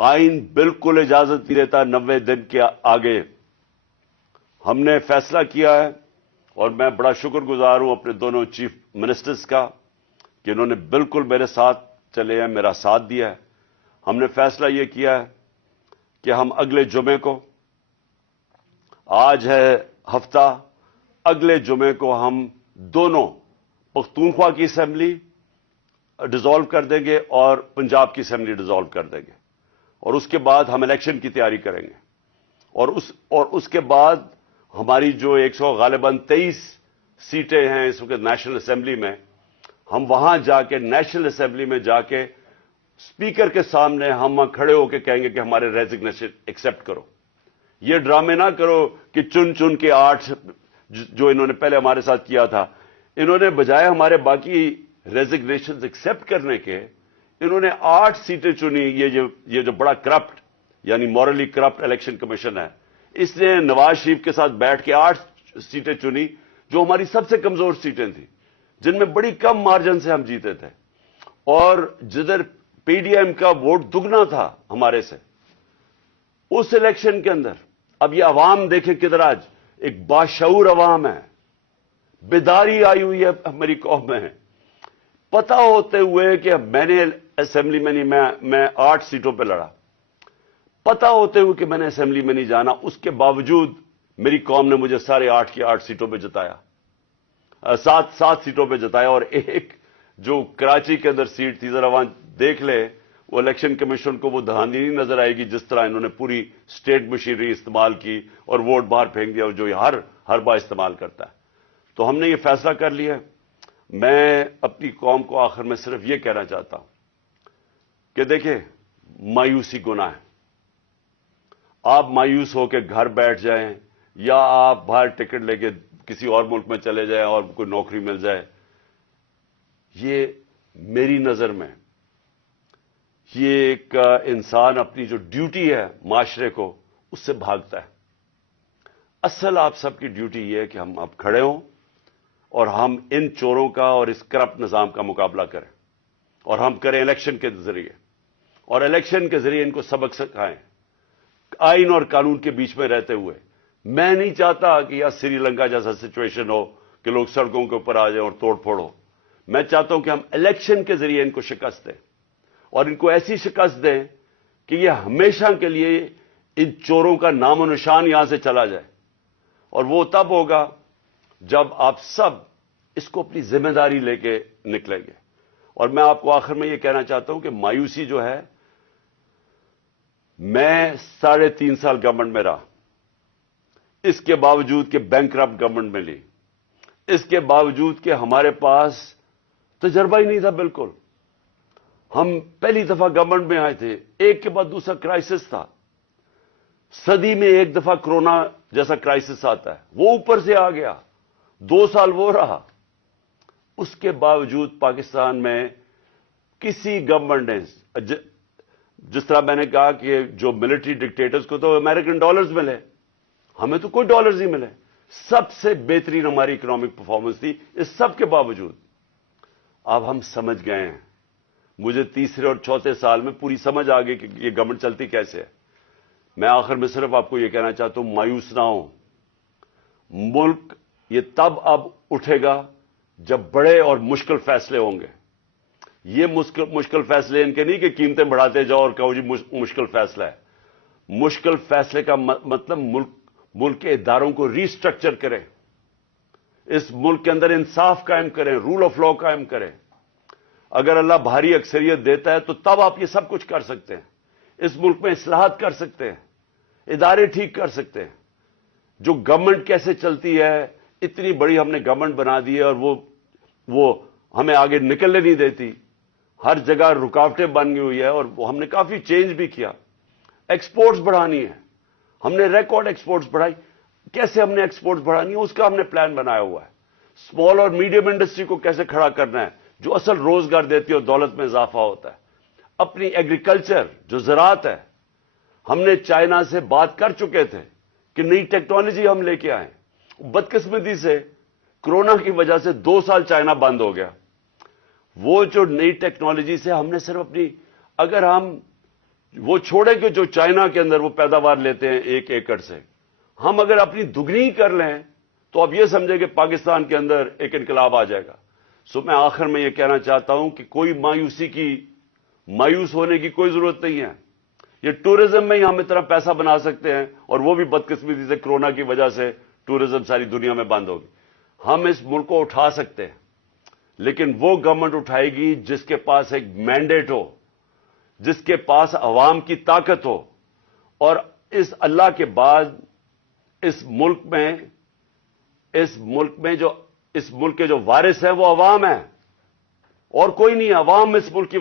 آئین بالکل اجازت نہیں دیتا 90 دن کے آگے. ہم نے فیصلہ کیا ہے اور میں بڑا شکر گزار ہوں اپنے دونوں چیف منسٹرز کا کہ انہوں نے بالکل میرے ساتھ چلے ہیں, میرا ساتھ دیا ہے. ہم نے فیصلہ یہ کیا ہے کہ ہم اگلے جمعے کو, آج ہے ہفتہ, اگلے جمعے کو ہم دونوں پختونخوا کی اسمبلی ڈیزالو کر دیں گے اور پنجاب کی اسمبلی ڈیزالو کر دیں گے, اور اس کے بعد ہم الیکشن کی تیاری کریں گے. اور اس کے بعد ہماری جو 123 سیٹیں ہیں اس وقت نیشنل اسمبلی میں, ہم وہاں جا کے نیشنل اسمبلی میں جا کے اسپیکر کے سامنے ہم کھڑے ہو کے کہیں گے کہ ہمارے ریزگنیشن ایکسپٹ کرو. یہ ڈرامے نہ کرو کہ چن چن کے 8 جو انہوں نے پہلے ہمارے ساتھ کیا تھا, انہوں نے بجائے ہمارے باقی ریزگنیشن ایکسپٹ کرنے کے, انہوں نے 8 سیٹیں چنی. یہ جو بڑا کرپٹ یعنی مورلی کرپٹ الیکشن کمیشن ہے, اس نے نواز شریف کے ساتھ بیٹھ کے 8 سیٹیں چنی جو ہماری سب سے کمزور سیٹیں تھیں, جن میں بڑی کم مارجن سے ہم جیتے تھے, اور جدھر پی ڈی ایم کا ووٹ دگنا تھا ہمارے سے اس الیکشن کے اندر. اب یہ عوام دیکھیں کدھر آج ایک باشعور عوام ہے, بیداری آئی ہوئی ہے ہماری قوم میں, پتہ ہوتے ہوئے کہ میں نے اسمبلی میں نہیں, میں 8 سیٹوں پہ لڑا, پتہ ہوتے ہوئے کہ میں نے اسمبلی میں نہیں جانا, اس کے باوجود میری قوم نے مجھے سارے 8 کی 8 سیٹوں پہ جتایا, 7 سیٹوں پہ جتایا. اور ایک جو کراچی کے اندر سیٹ تھی, ذرا وہاں دیکھ لے, وہ الیکشن کمیشن کو وہ دھاندلی نہیں نظر آئے گی جس طرح انہوں نے پوری اسٹیٹ مشینری استعمال کی اور ووٹ باہر پھینک دیا, جو یہ ہر بار استعمال کرتا ہے. تو ہم نے یہ فیصلہ کر لیا. میں اپنی قوم کو آخر میں صرف یہ کہنا چاہتا ہوں کہ دیکھیں, مایوسی گناہ ہے. آپ مایوس ہو کے گھر بیٹھ جائیں یا آپ باہر ٹکٹ لے کے کسی اور ملک میں چلے جائیں اور کوئی نوکری مل جائے, یہ میری نظر میں یہ ایک انسان اپنی جو ڈیوٹی ہے معاشرے کو اس سے بھاگتا ہے. اصل آپ سب کی ڈیوٹی یہ ہے کہ ہم اب کھڑے ہوں اور ہم ان چوروں کا اور اس کرپٹ نظام کا مقابلہ کریں, اور ہم کریں الیکشن کے ذریعے, اور الیکشن کے ذریعے ان کو سبق سکھائیں آئین اور قانون کے بیچ میں رہتے ہوئے. میں نہیں چاہتا کہ یا سری لنکا جیسا سچویشن ہو کہ لوگ سڑکوں کے اوپر آ جائیں اور توڑ پھوڑ ہو. میں چاہتا ہوں کہ ہم الیکشن کے ذریعے ان کو شکست دیں, اور ان کو ایسی شکست دیں کہ یہ ہمیشہ کے لیے ان چوروں کا نام و نشان یہاں سے چلا جائے. اور وہ تب ہوگا جب آپ سب اس کو اپنی ذمہ داری لے کے نکلیں گے. اور میں آپ کو آخر میں یہ کہنا چاہتا ہوں کہ مایوسی جو ہے, میں 3.5 سال گورنمنٹ میں رہا, اس کے باوجود کہ بینکرپٹ گورنمنٹ میں لی, اس کے باوجود کہ ہمارے پاس تجربہ ہی نہیں تھا بالکل. ہم پہلی دفعہ گورنمنٹ میں آئے تھے, ایک کے بعد دوسرا کرائسس تھا. صدی میں ایک دفعہ کرونا جیسا کرائسس آتا ہے, وہ اوپر سے آ گیا, 2 سال وہ رہا. اس کے باوجود پاکستان میں کسی گورنمنٹ نے, جس طرح میں نے کہا کہ جو ملٹری ڈکٹیٹرز کو تو امریکن ڈالرز ملے, ہمیں تو کوئی ڈالرز نہیں ملے. سب سے بہترین ہماری اکنامک پرفارمنس تھی. اس سب کے باوجود اب ہم سمجھ گئے ہیں, مجھے تیسرے اور چوتھے سال میں پوری سمجھ آ گئی کہ یہ گورنمنٹ چلتی کیسے ہے. میں آخر میں صرف آپ کو یہ کہنا چاہتا ہوں, مایوس نہ ہوں. ملک یہ تب اب اٹھے گا جب بڑے اور مشکل فیصلے ہوں گے. یہ مشکل فیصلے ان کے نہیں کہ قیمتیں بڑھاتے جاؤ اور کہو جی مشکل فیصلہ ہے. مشکل فیصلے کا مطلب ملک کے اداروں کو ری اسٹرکچر کریں, اس ملک کے اندر انصاف قائم کریں, رول آف لا قائم کریں. اگر اللہ بھاری اکثریت دیتا ہے تو تب آپ یہ سب کچھ کر سکتے ہیں. اس ملک میں اصلاحات کر سکتے ہیں, ادارے ٹھیک کر سکتے ہیں. جو گورنمنٹ کیسے چلتی ہے, اتنی بڑی ہم نے گورنمنٹ بنا دی ہے اور وہ ہمیں آگے نکلنے نہیں دیتی. ہر جگہ رکاوٹیں بن گئی ہوئی ہے, اور ہم نے کافی چینج بھی کیا. ایکسپورٹس بڑھانی ہے, ہم نے ریکارڈ ایکسپورٹس بڑھائی. کیسے ہم نے ایکسپورٹس بڑھانی ہے اس کا ہم نے پلان بنایا ہوا ہے. اسمال اور میڈیم انڈسٹری کو کیسے کھڑا کرنا ہے جو اصل روزگار دیتی ہے اور دولت میں اضافہ ہوتا ہے. اپنی ایگریکلچر جو زراعت ہے, ہم نے چائنا سے بات کر چکے تھے کہ نئی ٹیکنالوجی ہم لے کے آئیں. بدقسمتی سے کرونا کی وجہ سے 2 سال چائنا بند ہو گیا. وہ جو نئی ٹیکنالوجی سے ہم نے صرف اگر ہم وہ چھوڑے کہ جو چائنا کے اندر وہ پیداوار لیتے ہیں 1 ایکڑ سے، ہم اگر اپنی دگنی کر لیں تو اب یہ سمجھے کہ پاکستان کے اندر ایک انقلاب آ جائے گا۔ میں آخر میں یہ کہنا چاہتا ہوں کہ کوئی مایوس ہونے کی کوئی ضرورت نہیں ہے۔ یہ ٹورزم میں ہی ہم اتنا پیسہ بنا سکتے ہیں، اور وہ بھی بدقسمتی سے کورونا کی وجہ سے ٹورزم ساری دنیا میں بند ہوگی۔ ہم اس ملک کو اٹھا سکتے ہیں، لیکن وہ گورنمنٹ اٹھائے گی جس کے پاس ایک مینڈیٹ ہو، جس کے پاس عوام کی طاقت ہو، اور اس اللہ کے بعد اس ملک کے جو وارث ہیں وہ عوام ہیں، اور کوئی نہیں۔ عوام اس ملک کی